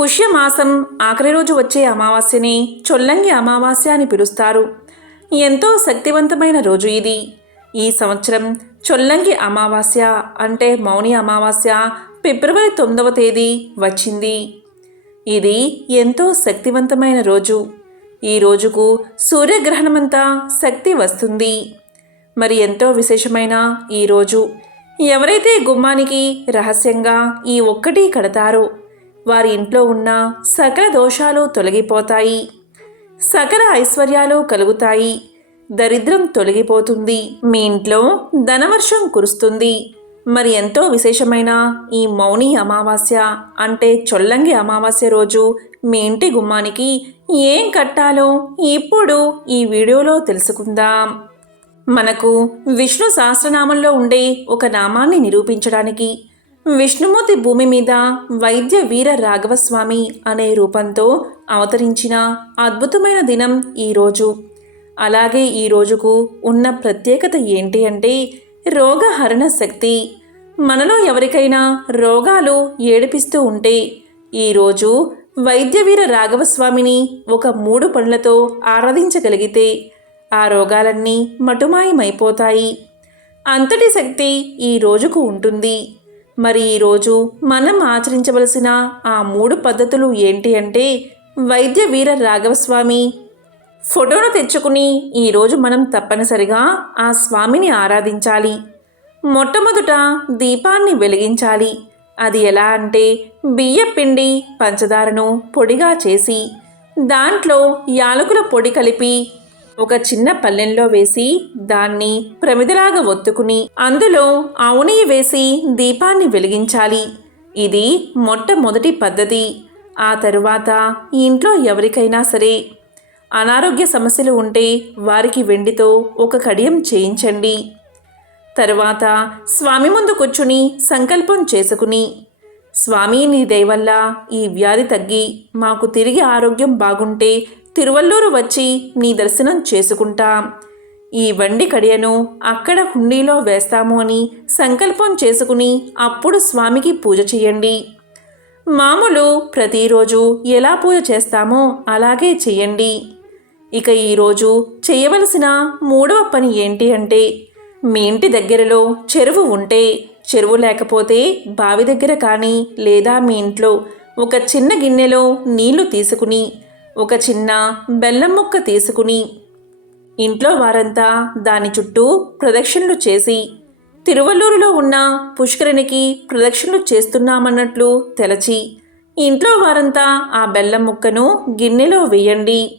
పుష్యమాసం ఆఖరి రోజు వచ్చే అమావాస్యని చొల్లంగి అమావాస్య అని పిలుస్తారు. ఎంతో శక్తివంతమైన రోజు ఇది. ఈ సంవత్సరం చొల్లంగి అమావాస్య అంటే మౌని అమావాస్య ఫిబ్రవరి తొమ్మిదవ తేదీ వచ్చింది. ఇది ఎంతో శక్తివంతమైన రోజు. ఈ రోజుకు సూర్యగ్రహణమంతా శక్తి వస్తుంది. మరి ఎంతో విశేషమైన ఈ రోజు. ఎవరైతే గుమ్మానికి రహస్యంగా ఈ ఒక్కటి కడతారో వారి ఇంట్లో ఉన్న సకల దోషాలు తొలగిపోతాయి. సకల ఐశ్వర్యాలు కలుగుతాయి. దరిద్రం తొలగిపోతుంది. మీ ఇంట్లో ధనవర్షం కురుస్తుంది. మరి ఎంతో విశేషమైన ఈ మౌని అమావాస్య అంటే చొల్లంగి అమావాస్య రోజు మీ ఇంటి గుమ్మానికి ఏం కట్టాలో ఇప్పుడు ఈ వీడియోలో తెలుసుకుందాం. మనకు విష్ణు సహస్రనామంలో ఉండే ఒక నామాన్ని నిరూపించడానికి విష్ణుమూర్తి భూమి మీద వైద్య వీర రాఘవస్వామి అనే రూపంతో అవతరించిన అద్భుతమైన దినం ఈరోజు. అలాగే ఈ రోజుకు ఉన్న ప్రత్యేకత ఏంటి అంటే రోగహరణ శక్తి. మనలో ఎవరికైనా రోగాలు ఏడిపిస్తూ ఉంటే ఈరోజు వైద్యవీర రాఘవస్వామిని ఒక మూడు పనులతో ఆరాధించగలిగితే ఆ రోగాలన్నీ మటుమాయమైపోతాయి. అంతటి శక్తి ఈ రోజుకు ఉంటుంది. మరి ఈరోజు మనం ఆచరించవలసిన ఆ మూడు పద్ధతులు ఏంటి అంటే వైద్య వీర రాఘవస్వామి. ఫోటోను తెచ్చుకుని ఈరోజు మనం తప్పనిసరిగా ఆ స్వామిని ఆరాధించాలి. మొట్టమొదట దీపాన్ని వెలిగించాలి. అది ఎలా అంటే బియ్య పిండి పంచదారను పొడిగా చేసి దాంట్లో యాలకుల పొడి కలిపి ఒక చిన్న పల్లెంలో వేసి దాన్ని ప్రమిదలాగా ఒత్తుకుని అందులో ఆవు వేసి దీపాన్ని వెలిగించాలి. ఇది మొట్టమొదటి పద్ధతి. ఆ తరువాత ఇంట్లో ఎవరికైనా సరే అనారోగ్య సమస్యలు ఉంటే వారికి వెండితో ఒక కడియం చేయించండి. తరువాత స్వామి ముందు కూర్చుని సంకల్పం చేసుకుని స్వామి నీ దయవల్ల ఈ వ్యాధి తగ్గి మాకు తిరిగి ఆరోగ్యం బాగుంటే తిరువల్లూరు వచ్చి నీ దర్శనం చేసుకుంటాం. ఈ వండి కడియను అక్కడ హుండీలో వేస్తాము అని సంకల్పం చేసుకుని అప్పుడు స్వామికి పూజ చేయండి మామూలు ప్రతిరోజు ఎలా పూజ చేస్తామో అలాగే చేయండి ఇక ఈరోజు చేయవలసిన మూడవ పని ఏంటి అంటే మీ ఇంటి దగ్గరలో చెరువు ఉంటే చెరువు లేకపోతే బావి దగ్గర కానీ లేదా మీ ఇంట్లో ఒక చిన్న గిన్నెలో నీళ్ళు తీసుకుని ఒక చిన్న బెల్లం ముక్క తీసుకుని ఇంట్లో వారంతా దాని చుట్టూ ప్రదక్షిణలు చేసి తిరువల్లూరులో ఉన్న పుష్కరిణికి ప్రదక్షిణలు చేస్తున్నామన్నట్లు తెలచి ఇంట్లో వారంతా ఆ బెల్లం ముక్కను గిన్నెలో వేయండి.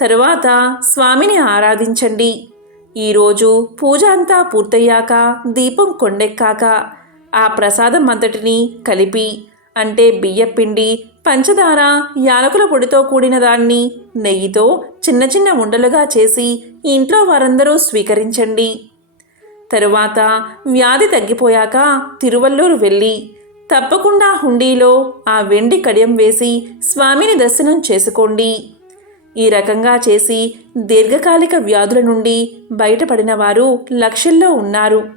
తరువాత స్వామిని ఆరాధించండి. ఈరోజు పూజ అంతా పూర్తయ్యాక దీపం కొండెక్కాక ఆ ప్రసాదం అంతటిని కలిపి అంటే బియ్యపిండి పంచదార యాలకుల పొడితో కూడిన దాన్ని నెయ్యితో చిన్న చిన్న ఉండలుగా చేసి ఇంట్లో వారందరూ స్వీకరించండి. తరువాత వ్యాధి తగ్గిపోయాక తిరువల్లూరు వెళ్ళి తప్పకుండా హుండీలో ఆ వెండి కడియం వేసి స్వామిని దర్శనం చేసుకోండి. ఈ రకంగా చేసి దీర్ఘకాలిక వ్యాధుల నుండి బయటపడిన వారు లక్షల్లో ఉన్నారు.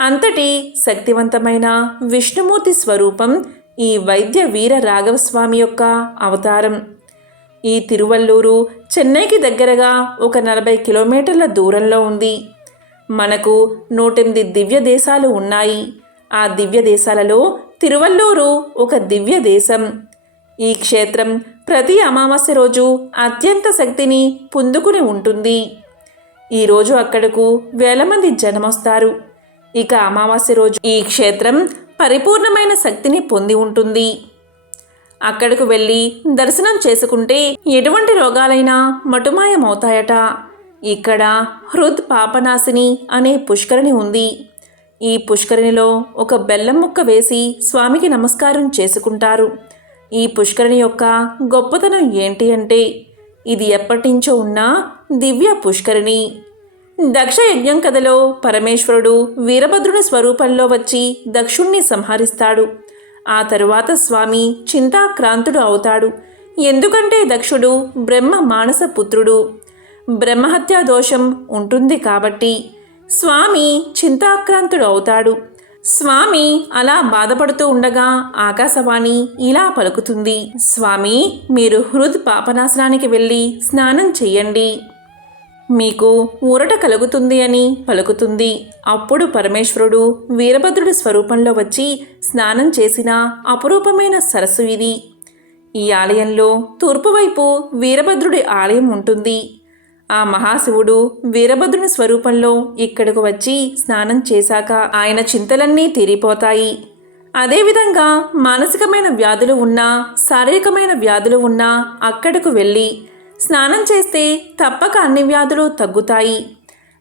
అంతటి శక్తివంతమైన విష్ణుమూర్తి స్వరూపం ఈ వైద్య వీర రాఘవస్వామి యొక్క అవతారం. ఈ తిరువల్లూరు చెన్నైకి దగ్గరగా ఒక నలభై కిలోమీటర్ల దూరంలో ఉంది. మనకు నూటెనిమిది దివ్య దేశాలు ఉన్నాయి. ఆ దివ్య దేశాలలో తిరువల్లూరు ఒక దివ్య దేశం. ఈ క్షేత్రం ప్రతి అమావాస్య రోజు అత్యంత శక్తిని పుందుకుని ఉంటుంది. ఈరోజు అక్కడకు వేల మంది జనమొస్తారు. ఇక అమావాస్య రోజు ఈ క్షేత్రం పరిపూర్ణమైన శక్తిని పొంది ఉంటుంది. అక్కడకు వెళ్ళి దర్శనం చేసుకుంటే ఎటువంటి రోగాలైనా మటుమాయమవుతాయట. ఇక్కడ హృద్ పాపనాశిని అనే పుష్కరిణి ఉంది. ఈ పుష్కరిణిలో ఒక బెల్లం ముక్క వేసి స్వామికి నమస్కారం చేసుకుంటారు. ఈ పుష్కరిణి యొక్క గొప్పతనం ఏంటి అంటే ఇది ఎప్పటినుంచో ఉన్న దివ్య పుష్కరిణి. దక్ష యజ్ఞం కథలో పరమేశ్వరుడు వీరభద్రుని స్వరూపంలో వచ్చి దక్షుణ్ణి సంహరిస్తాడు. ఆ తరువాత స్వామి చింతాక్రాంతుడు అవుతాడు. ఎందుకంటే దక్షుడు బ్రహ్మ మానస పుత్రుడు. బ్రహ్మహత్యా దోషం ఉంటుంది కాబట్టి స్వామి చింతాక్రాంతుడు అవుతాడు. స్వామి అలా బాధపడుతూ ఉండగా ఆకాశవాణి ఇలా పలుకుతుంది. స్వామి మీరు హృద్ పాపనాశనానికి వెళ్ళి స్నానం చెయ్యండి. మీకు ఊరట కలుగుతుంది అని పలుకుతుంది. అప్పుడు పరమేశ్వరుడు వీరభద్రుడి స్వరూపంలో వచ్చి స్నానం చేసిన అపురూపమైన సరస్సు ఇది. ఈ ఆలయంలో తూర్పువైపు వీరభద్రుడి ఆలయం ఉంటుంది. ఆ మహాశివుడు వీరభద్రుని స్వరూపంలో ఇక్కడకు వచ్చి స్నానం చేశాక ఆయన చింతలన్నీ తీరిపోతాయి. అదేవిధంగా మానసికమైన వ్యాధులు ఉన్నా శారీరకమైన వ్యాధులు ఉన్నా అక్కడకు వెళ్ళి స్నానం చేస్తే తప్పక అన్ని వ్యాధులు తగ్గుతాయి.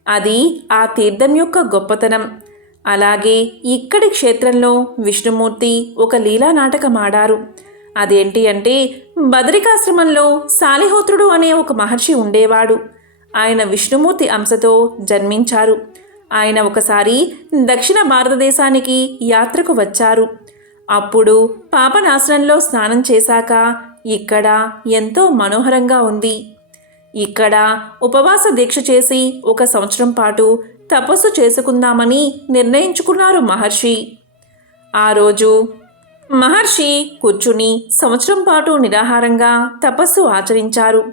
అది ఆ తీర్థం యొక్క గొప్పతనం. అలాగే ఇక్కడి క్షేత్రంలో విష్ణుమూర్తి ఒక లీలా నాటకం ఆడారు. అదేంటి అంటే బదరికాశ్రమంలో శాలిహోత్రుడు అనే ఒక మహర్షి ఉండేవాడు. ఆయన విష్ణుమూర్తి అంశతో జన్మించారు. ఆయన ఒకసారి దక్షిణ భారతదేశానికి యాత్రకు వచ్చారు. అప్పుడు పాపనాశనంలో స్నానం చేశాక ఇక్కడ ఎంతో మనోహరంగా ఉంది. ఇక్కడ ఉపవాస దీక్ష చేసి ఒక సంవత్సరం పాటు తపస్సు చేసుకుందామని నిర్ణయించుకున్నారు మహర్షి. ఆ రోజు మహర్షి కూర్చుని సంవత్సరం పాటు నిరాహారంగా తపస్సు ఆచరించారు.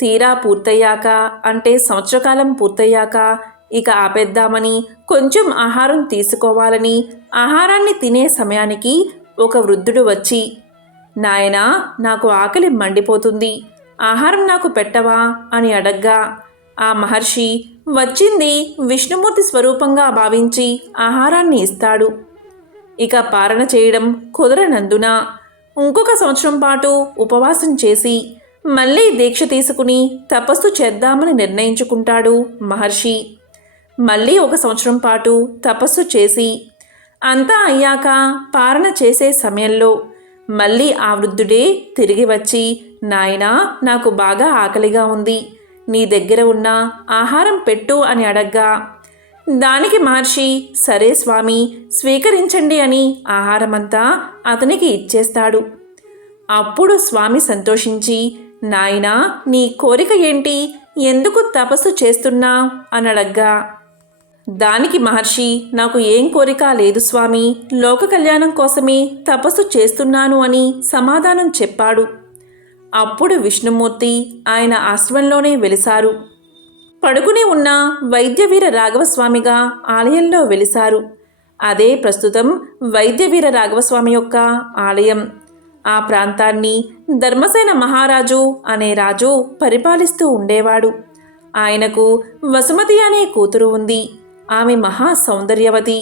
తీరా పూర్తయ్యాక అంటే సంవత్సరకాలం పూర్తయ్యాక ఇక ఆపేద్దామని కొంచెం ఆహారం తీసుకోవాలని ఆహారాన్ని తినే సమయానికి ఒక వృద్ధుడు వచ్చి నాయనా నాకు ఆకలి మండిపోతుంది. ఆహారం నాకు పెట్టవా? అని అడగ్గా. ఆ మహర్షి వచ్చింది విష్ణుమూర్తి స్వరూపంగా భావించి ఆహారాన్ని ఇస్తాడు. ఇక పారణ చేయడం కుదరనందున ఇంకొక సంవత్సరం పాటు ఉపవాసం చేసి మళ్ళీ దీక్ష తీసుకుని తపస్సు చేద్దామని నిర్ణయించుకుంటాడు మహర్షి. మళ్ళీ ఒక సంవత్సరం పాటు తపస్సు చేసి అంతా అయ్యాక పారణ చేసే సమయంలో మళ్ళీ ఆ వృద్ధుడే తిరిగి వచ్చి నాయనా నాకు బాగా ఆకలిగా ఉంది. నీ దగ్గర ఉన్న ఆహారం పెట్టు అని అడగ్గా. దానికి మహర్షి సరే స్వామి స్వీకరించండి అని ఆహారమంతా అతనికి ఇచ్చేస్తాడు. అప్పుడు స్వామి సంతోషించి నాయనా నీ కోరిక ఏంటి? ఎందుకు తపస్సు చేస్తున్నా? అని అడగ్గా దానికి మహర్షి నాకు ఏం కోరిక లేదు స్వామి. లోక కళ్యాణం కోసమే తపస్సు చేస్తున్నాను అని సమాధానం చెప్పాడు. అప్పుడు విష్ణుమూర్తి ఆయన ఆశ్రమంలోనే వెలిశారు పడుకుని ఉన్న వైద్యవీర రాఘవస్వామిగా ఆలయంలో వెలిశారు అదే ప్రస్తుతం వైద్యవీర రాఘవస్వామి యొక్క ఆలయం. ఆ ప్రాంతాన్ని ధర్మసేన మహారాజు అనే రాజు పరిపాలిస్తూ ఉండేవాడు. ఆయనకు వసుమతి అనే కూతురు ఉంది. ఆమె మహా సౌందర్యవతి.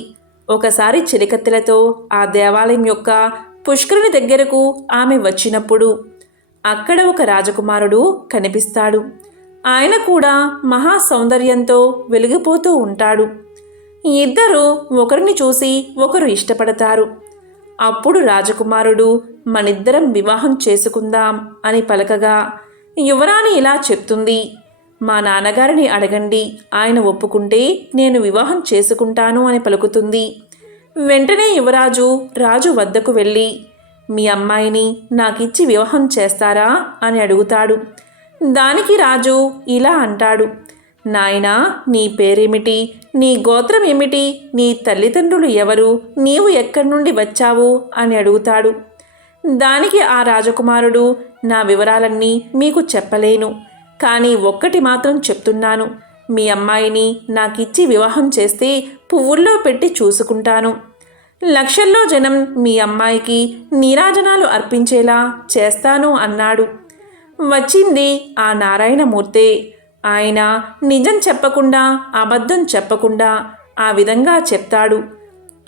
ఒకసారి చిలికత్తెలతో ఆ దేవాలయం యొక్క పుష్కరుని దగ్గరకు ఆమె వచ్చినప్పుడు అక్కడ ఒక రాజకుమారుడు కనిపిస్తాడు. ఆయన కూడా మహా సౌందర్యంతో వెలిగిపోతూ ఉంటాడు. ఇద్దరు ఒకరిని చూసి ఒకరు ఇష్టపడతారు. అప్పుడు రాజకుమారుడు మనిద్దరం వివాహం చేసుకుందాం అని పలకగా యువరాణి ఇలా చెప్తుంది మా నాన్నగారిని అడగండి. ఆయన ఒప్పుకుంటే నేను వివాహం చేసుకుంటాను అని పలుకుతుంది. వెంటనే యువరాజు రాజు వద్దకు వెళ్ళి మీ అమ్మాయిని నాకిచ్చి వివాహం చేస్తారా అని అడుగుతాడు. దానికి రాజు ఇలా అంటాడు. నాయనా నీ పేరేమిటి? నీ గోత్రం ఏమిటి నీ తల్లిదండ్రులు ఎవరు? నీవు ఎక్కడి నుండి వచ్చావు? అని అడుగుతాడు. దానికి ఆ రాజకుమారుడు నా వివరాలన్నీ మీకు చెప్పలేను. కానీ ఒక్కటి మాత్రం చెప్తున్నాను. మీ అమ్మాయిని నాకిచ్చి వివాహం చేస్తే పువ్వుల్లో పెట్టి చూసుకుంటాను. లక్షల్లో జనం మీ అమ్మాయికి నీరాజనాలు అర్పించేలా చేస్తాను అన్నాడు. వచ్చింది ఆ నారాయణమూర్తే. ఆయన నిజం చెప్పకుండా అబద్ధం చెప్పకుండా ఆ విధంగా చెప్తాడు.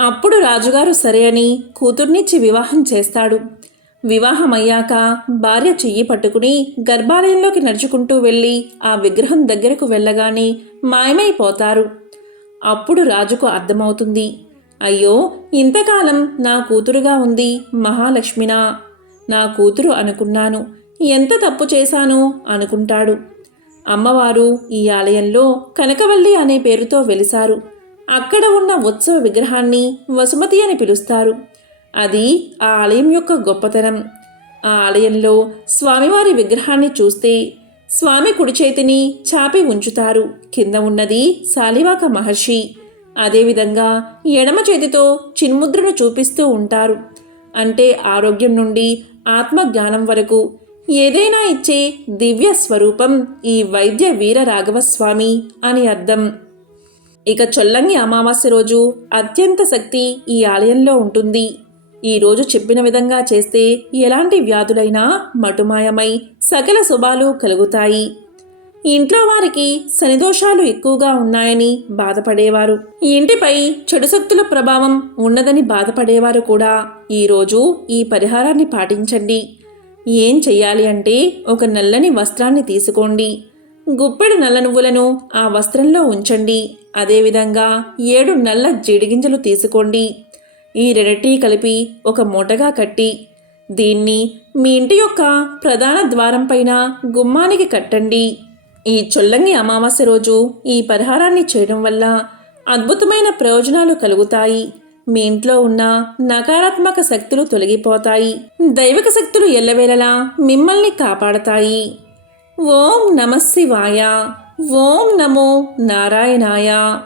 అప్పుడు రాజుగారు సరే అని కూతుర్నిచ్చి వివాహం చేస్తాడు. వివాహమయ్యాక భార్య చెయ్యి పట్టుకుని గర్భాలయంలోకి నడుచుకుంటూ వెళ్ళి ఆ విగ్రహం దగ్గరకు వెళ్ళగానే మాయమైపోతారు. అప్పుడు రాజుకు అర్థమవుతుంది అయ్యో ఇంతకాలం నా కూతురుగా ఉంది మహాలక్ష్మినా. నా కూతురు అనుకున్నాను ఎంత తప్పు చేశాను అనుకుంటాడు. అమ్మవారు ఈ ఆలయంలో కనకవల్లి అనే పేరుతో వెలిశారు. అక్కడ ఉన్న ఉత్సవ విగ్రహాన్ని వసుమతి అని పిలుస్తారు. అది ఆ ఆలయం యొక్క గొప్పతనం. ఆ ఆలయంలో స్వామివారి విగ్రహాన్ని చూస్తే స్వామి కుడి చేతిని చాపి ఉంచుతారు. కింద ఉన్నది శాలివాక మహర్షి. అదేవిధంగా ఎడమ చేతితో చిన్ముద్రను చూపిస్తూ ఉంటారు. అంటే ఆరోగ్యం నుండి ఆత్మజ్ఞానం వరకు ఏదైనా ఇచ్చే దివ్య స్వరూపం ఈ వైద్య వీర రాఘవస్వామి అని అర్థం. ఇక చొల్లంగి అమావాస్య రోజు అత్యంత శక్తి ఈ ఆలయంలో ఉంటుంది. ఈ రోజు చెప్పిన విధంగా చేస్తే ఎలాంటి వ్యాధులైనా మటుమాయమై సకల శుభాలు కలుగుతాయి. ఇంట్లో వారికి శనిదోషాలు ఎక్కువగా ఉన్నాయని బాధపడేవారు. ఇంటిపై చెడు శక్తుల ప్రభావం ఉన్నదని బాధపడేవారు కూడా. ఈరోజు ఈ పరిహారాన్ని పాటించండి. ఏం చెయ్యాలి అంటే ఒక నల్లని వస్త్రాన్ని తీసుకోండి. గుప్పెడు నల్ల నువ్వులను ఆ వస్త్రంలో ఉంచండి. అదేవిధంగా ఏడు నల్ల జీడిగింజలు తీసుకోండి. ఈ రెండిటి కలిపి ఒక మూటగా కట్టి దీన్ని మీ ఇంటి యొక్క ప్రధాన ద్వారం పైన గుమ్మానికి కట్టండి. ఈ చొల్లంగి అమావాస్య రోజు ఈ పరిహారాన్ని చేయడం వల్ల అద్భుతమైన ప్రయోజనాలు కలుగుతాయి. మీ ఇంట్లో ఉన్న నకారాత్మక శక్తులు తొలగిపోతాయి. దైవిక శక్తులు ఎల్లవేళలా మిమ్మల్ని కాపాడతాయి. ఓం నమ శివాయ. ఓం నమో నారాయణాయ.